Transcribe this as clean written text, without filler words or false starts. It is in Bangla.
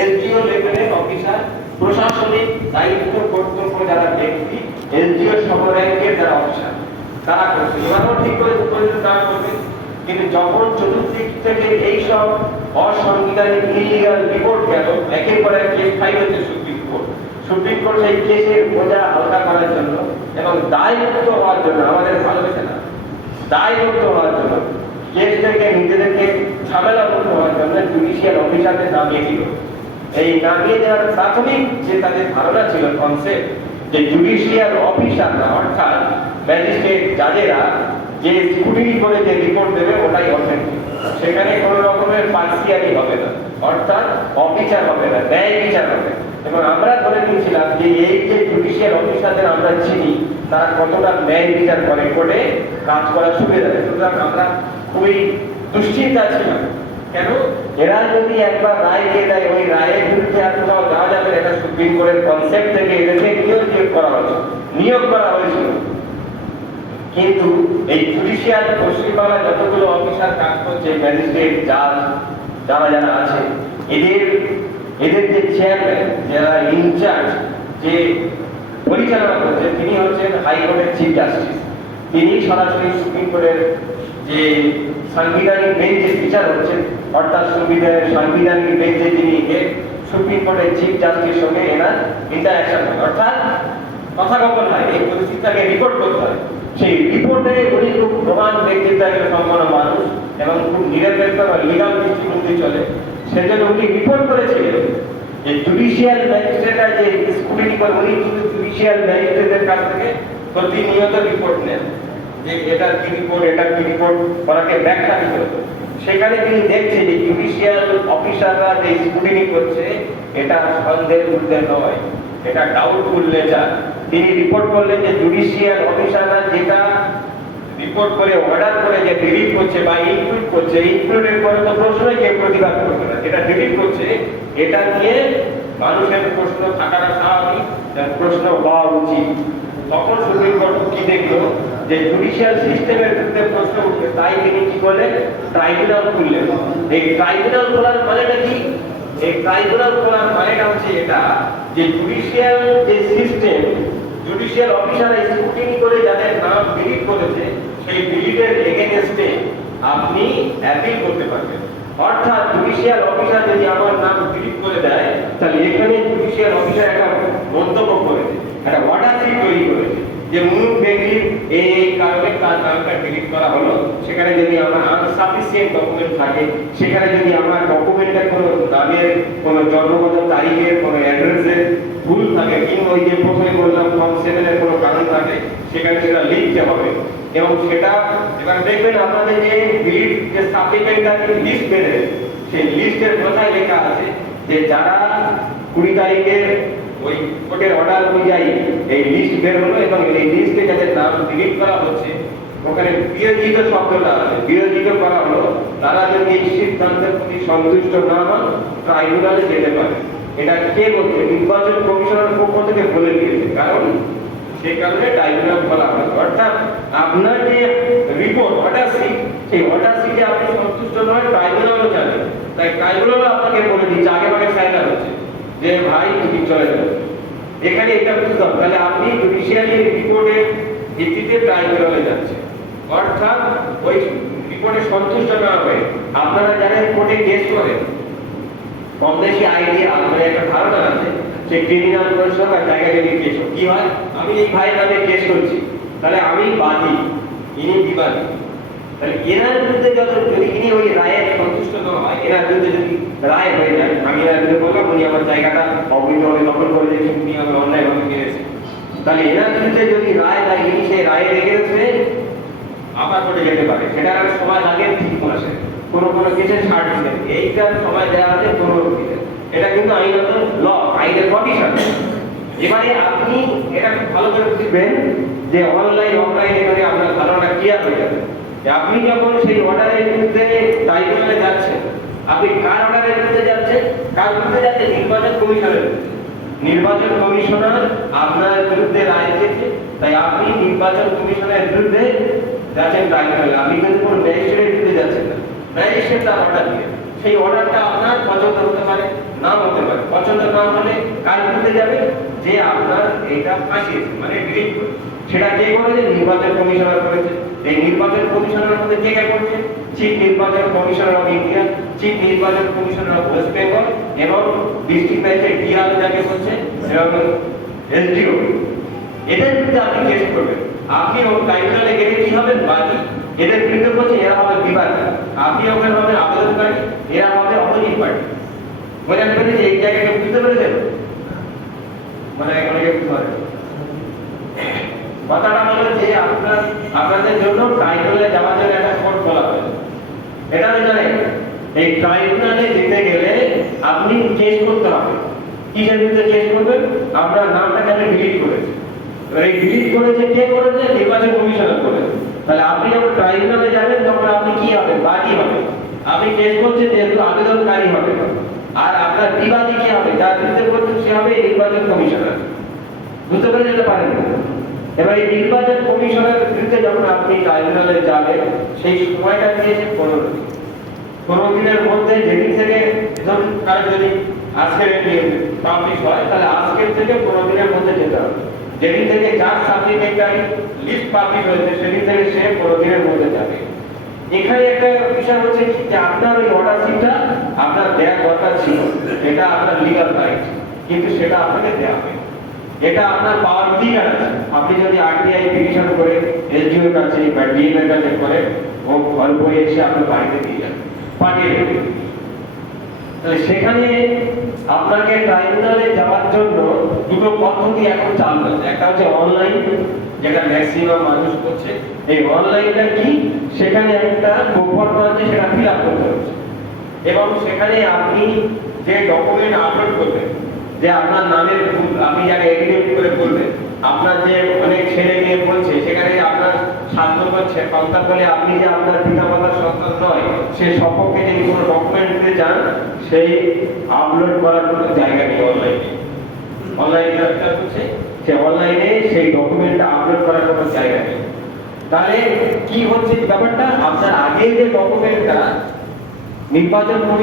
এসডিও লেভেলের অফিসার, প্রশাসনিক দায়িত্ব কর্তব্য যারা ব্যক্তি, এসডিও সমরাঙ্কের যারা অফিসার, তারা করছে। এবারও ঠিক করে তারা করবে, কিন্তু যখন চতুর্দিক থেকে এইসব অসাংবিধানিক ইলিগাল রিপোর্ট গেল, একের পর এক কেস ফাইল হচ্ছে সুপ্রিম কোর্ট। সুপ্রিম কোর্ট সেই কেসের বোঝা হালকা করার জন্য এবং দায়মুক্ত হওয়ার জন্য, আমাদের ভালোবেসে না, দায়মুক্ত হওয়ার জন্য, কেস থেকে নিজেদেরকে ঝামেলা মুক্ত হওয়ার জন্য জুডিশিয়াল অফিসারদের নামিয়ে দিল। এই নামিয়ে দেওয়ার প্রাথমিক যে তাদের ধারণা ছিল, কনসেপ্ট, যে জুডিশিয়াল অফিসাররা অর্থাৎ ম্যাজিস্ট্রেট জাজেরা যে স্কুটিনি করে যে রিপোর্ট দেবে ওটাই অথেন্টিক, সেখানে কোনো রকমের পার্সিয়ালি হবে না, অর্থাৎ অবিচার হবে না, ন্যায় বিচার হবে। এবং আমরা ধরে নিয়েছিলাম যে এই যে জুডিশিয়াল অফিসারদের আমরা চিনি তারা কতটা ন্যায় বিচার করে, কোর্টে কাজ করার সুবিধা দেয়। সুতরাং আমরা খুবই দুশ্চিন্তা ছিলাম, কেন এরা যদি একবার রায় দিয়ে দেয়, ওই রায়ের বিরুদ্ধে আর কোথাও যাওয়া যাবে। এটা সুপ্রিম কোর্টের কনসেপ্ট থেকে এদেরকে নিয়োগ করা হয়েছিল। কিন্তু এই জুডিশিয়াল পশ্চিমবাংলা যতগুলো অফিসার কাজ করছে, ম্যাজিস্ট্রেট, জাজ, যারা যারা আছে, এদের যে চেয়ারম্যান, যারা ইনচার্জ, যে পরিচালনা করছে, তিনি হচ্ছেন হাইকোর্টের চিফ জাস্টিস। তিনি সরাসরি সুপ্রিম কোর্টের যে সাংবিধানিক বেঞ্চের বিচার হচ্ছেন, অর্থাৎ সাংবিধানিক বেঞ্চে যিনি সুপ্রিম কোর্টের চিফ জাস্টিসের সঙ্গে এনার ইন্টারঅ্যাকশন হয়, অর্থাৎ কথাগোপন হয়, এই পরিস্থিতিটাকে রিপোর্ট করতে হয়। সেই রিপোর্টে উনি খুব প্রমাণ ব্যক্তিত্ব সম্পন্ন মানুষ এবং খুব নিরপেক্ষ বা লিগাল দৃষ্টিভঙ্গি চলে, সেজন্য উনি রিপোর্ট করেছিলেন যে জুডিশিয়াল ম্যাজিস্ট্রেটরা যে স্কুটিনি করে, উনি কিন্তু জুডিশিয়াল ম্যাজিস্ট্রেটের কাছ থেকে প্রতিনিয়ত রিপোর্ট নেন যে এটা কি রিপোর্ট, এটা কি রিপোর্ট, ওনাকে ব্যাখ্যা দিতে হতো। সেখানে তিনি দেখছেন যে জুডিশিয়াল অফিসাররা যে স্কুটিনি করছে এটা সন্দেহের ঊর্ধ্বে নয়, এটা ডাউটফুল নেচার। তিনি রিপোর্ট করলেন যে জুডিশিয়াল অফিসাররা যেটা রিপোর্ট করে অর্ডার করে যে ডিলিট করছে বা ইনক্লুড করছে, ইনক্লুডের পরে তো প্রশ্নই কেউ প্রতিবাদ করবে না, যেটা ডিলিট করছে এটা নিয়ে মানুষের প্রশ্ন থাকাটা স্বাভাবিক, প্রশ্ন হওয়া উচিত। তখন সুপ্রিম কোর্ট কি দেখলো যে জুডিশিয়াল সিস্টেমের বিরুদ্ধে প্রশ্ন উঠছে, তাই তিনি কি করলেন, ট্রাইব্যুনাল খুললেন। এই ট্রাইব্যুনাল খোলার মানেটা কি? এই ট্রাইব্যুনাল খোলার মানেটা হচ্ছে এটা যে জুডিশিয়াল যে সিস্টেম, জুডিশিয়াল অফিসার স্ক্রুটিনি করে যাদের নাম ডিলিট করেছে, সেই ডিলিটের এগেইনস্টে আপনি অ্যাপিল করতে পারবেন। অর্থাৎ জুডিশিয়াল অফিসার যদি আমার নাম ডিলিট করে দেয়, তাহলে এখানে জুডিশিয়াল অফিসার একটা মন্তব্য করেছে, একটা অর্ডার শিট তৈরি করেছে যে মুখ ব্যক্তির এই কারণে তার নামটা ডিলিট করা হলো। সেখানে যদি আমার আনসাফিসিয়েন্ট ডকুমেন্ট থাকে, সেখানে যদি আমার ডকুমেন্টের কোনো নামের, কোনো জন্মগত তারিখের, কোনো অ্যাড্রেসের ভুল থাকে, কিংবা ওই যে প্রথমে বললাম ফর্ম 7 এর কোনো কারণ থাকে, সেখানে সেটা লিখতে হবে। এবং সেটা এবার দেখবেন আপনাদের যে ডিলিট যে সাপ্লিমেন্টারি লিস্ট বের হয়, সেই লিস্টের কথায় লেখা আছে যে যারা 20 তারিখের ওই কোর্টের অর্ডার অনুযায়ী এই লিস্ট বের হলো এবং এই লিস্টে যাদের নাম ডিলিট করা হচ্ছে, ওখানে বিয়োজিত শব্দটা আছে, বিয়োজিত করা হলো, তারা যদি এই সিদ্ধান্তের প্রতি সন্তুষ্ট না হন ট্রাইব্যুনালে যেতে পারে। এটা কে বলছে? নির্বাচন কমিশনের পক্ষ থেকে বলে দিয়েছে, কারণ সেই কারণে ট্রাইব্যুনাল বলা হয়। অর্থাৎ আপনার যে রিপোর্ট অর্ডার শিট, সেই অর্ডার শিটে আপনি সন্তুষ্ট নয়, ট্রাইব্যুনালও জানে, তাই ট্রাইব্যুনালও আপনাকে বলে দিচ্ছে, আগে ভাগে সাইডার হচ্ছে যে ভাই তুমি চলে যাবে। এখানে এটা বুঝতে হবে, তাহলে আপনি জুডিশিয়ালি রিপোর্টের ভিত্তিতে ট্রাইব্যুনালে যাচ্ছেন। অর্থাৎ ওই রিপোর্টে সন্তুষ্ট না হয়ে আপনারা যারা কোর্টে কেস করেন, কম বেশি আইডিয়া আপনার একটা ধারণা আছে যে ক্রিমিনাল প্রসঙ্গ জায়গায় যদি কেস কি হয়, আমি এই ভাই নামে কেস করছি, তাহলে আমি বাদী, ইনি বিবাদী, তাহলে এনার বিরুদ্ধে যদি ইনি ওই রায়ের সন্তুষ্ট না হয়, এনার বিরুদ্ধে যদি রায় হয়ে যায়, আমি এনার বিরুদ্ধে বললাম উনি আমার জায়গাটা অবৈধভাবে দখল করে দিয়েছেন, উনি আমার অন্যায়ভাবে কিনেছেন, তাহলে এনার বিরুদ্ধে যদি রায় দেয়, ইনি সেই রায়ের এগেইনস্টে আবার কোর্টে যেতে পারে। সেটা সমাজ আগে ঠিক আসে, কোনো কেসে ছাড় দিতেন, এইটার সময় দেওয়া আছে 15 দিনের। এটা কিন্তু আইনত ল, আইনের কন্ডিশন। এবারে আপনি এটা খুব ভালো করে বুঝবেন যে অনলাইন অফলাইনে করে আপনার ধারণাটা ক্লিয়ার হয়ে যাবে যে আপনি যখন সেই অর্ডারের বিরুদ্ধে ট্রাইব্যুনালে যাচ্ছেন, আপনি কার অর্ডারের বিরুদ্ধে যাচ্ছেন? কার বিরুদ্ধে যাচ্ছেন? নির্বাচন কমিশনের। নির্বাচন কমিশনার আপনার বিরুদ্ধে রায় দিয়েছে, তাই আপনি নির্বাচন কমিশনের বিরুদ্ধে যাচ্ছেন ট্রাইব্যুনালে। আপনি কিন্তু কোনো ম্যাজিস্ট্রেটের বিরুদ্ধে যাচ্ছেন না, ম্যাজিস্ট্রেট তার অর্ডার দিয়ে, সেই অর্ডারটা আপনার পছন্দ হতে পারে, নাও হতে পারে। পছন্দ না হলে কাজ করতে যাবে যে আপনার এটা ফাঁসিয়েছে মানে ডিলিট করে, সেটা কে করেছে? নির্বাচন কমিশনার করেছে। এই নির্বাচন কমিশনারের মধ্যে কে কে করছে? চিফ নির্বাচন কমিশনার অফ ইন্ডিয়া, চিফ নির্বাচন কমিশনার অফ ওয়েস্ট বেঙ্গল এবং ডিস্ট্রিক্ট ম্যাজিস্ট্রেট ডিআর যাকে বলছে এবং এসডিও। এদের বিরুদ্ধে আপনি কেস করবেন। আপনি ও ট্রাইব্যুনালে গেলে কি হবে? বাকি এদের বিরুদ্ধে বলছে এরা হবে বিবাদী, আপনি ওখানে হবে আবেদনকারী, এরা হবে অপোজিট পার্টি। মনে রাখবেন যে এই জায়গাটা বুঝতে পেরেছেন? মানে অনেকে বুঝতে পারে কথাটা হলো যে আপনাদের জন্য ট্রাইব্যুনালে যাওয়ার জন্য একটা কোর্ট খোলা হয়েছে। এটা আমি জানি এই ট্রাইব্যুনালে যেতে গেলে আপনি কেস করতে হবে। কিসের বিরুদ্ধে কেস করবেন? আপনার নামটাকে আমি ডিলিট করেছি। এই ডিলিট করেছে কে করেছে? নির্বাচন কমিশনার করেছে। তাহলে আপনি যখন ট্রাইব্যুনালে যাবেন তখন আপনি কি হবে? বাদী হবে। আপনি কেস করছেন যেহেতু আবেদনকারী হবে, আর আপনার বিবাদী কি হবে? যার বিরুদ্ধে করছেন সে হবে নির্বাচন কমিশনার। বুঝতে পেরে যেতে পারেন? এবার এই নির্বাচন কমিশনের বিরুদ্ধে যখন আপনি ট্রাইব্যুনালে যাবেন সেই সময়টা দিয়েছে 15 দিন। 15 দিনের মধ্যে যেদিন থেকে ধরুন কার যদি আজকের পাবলিশ হয় তাহলে আজকের থেকে 15 দিনের মধ্যে যেতে হবে। যেদিন থেকে যার সাপ্লিমেন্টারি লিস্ট পাবলিশ হয়েছে সেদিন থেকে সে 15 দিনের মধ্যে যাবে। এখানে একটা বিষয় হচ্ছে যে আপনার ওই অর্ডার শিটটা আপনার দেওয়ার দরকার ছিল, এটা আপনার লিগাল রাইট, কিন্তু সেটা আপনাকে দেওয়া হবে। এটা আপনার পাওয়ার অধিকার আছে। আপনি যদি আরটিআই পিটিশন করে এসডিও এর কাছে বা ডিএম এর কাছে করে ও ঘর বয়ে এসে আপনার বাড়িতে দিয়ে যাবে, পাঠিয়ে দেবে। তাহলে সেখানে আপনাকে ট্রাইব্যুনালে যাওয়ার জন্য দুটো পদ্ধতি এখন চালু আছে। একটা হচ্ছে অনলাইন, যেটা ম্যাক্সিমাম মানুষ করছে। এই অনলাইনটা কি? সেখানে একটা ফর্ম আছে, সেটা ফিল আপ করতে হচ্ছে এবং সেখানে আপনি যে ডকুমেন্ট আপলোড করবেন, যে আপনার নামের আপনি যাকে এডিট করে বলবেন, আপনার যে অনেক ছেলে মেয়ে বলছে সেখানে আপনার 7 নম্বর সন্তান বলে আপনি যে আপনার পিতামাতার সন্তান নয় সে সপক্ষে যদি কোনো ডকুমেন্ট দিতে চান সেই আপলোড করার কোনো জায়গা নেই অনলাইনে। অনলাইনে হচ্ছে সে অনলাইনে সেই ডকুমেন্টটা আপলোড করার কোনো জায়গা নেই। তাহলে কি হচ্ছে ব্যাপারটা? আপনার আগের যে ডকুমেন্টটা নির্বাচন কমিশন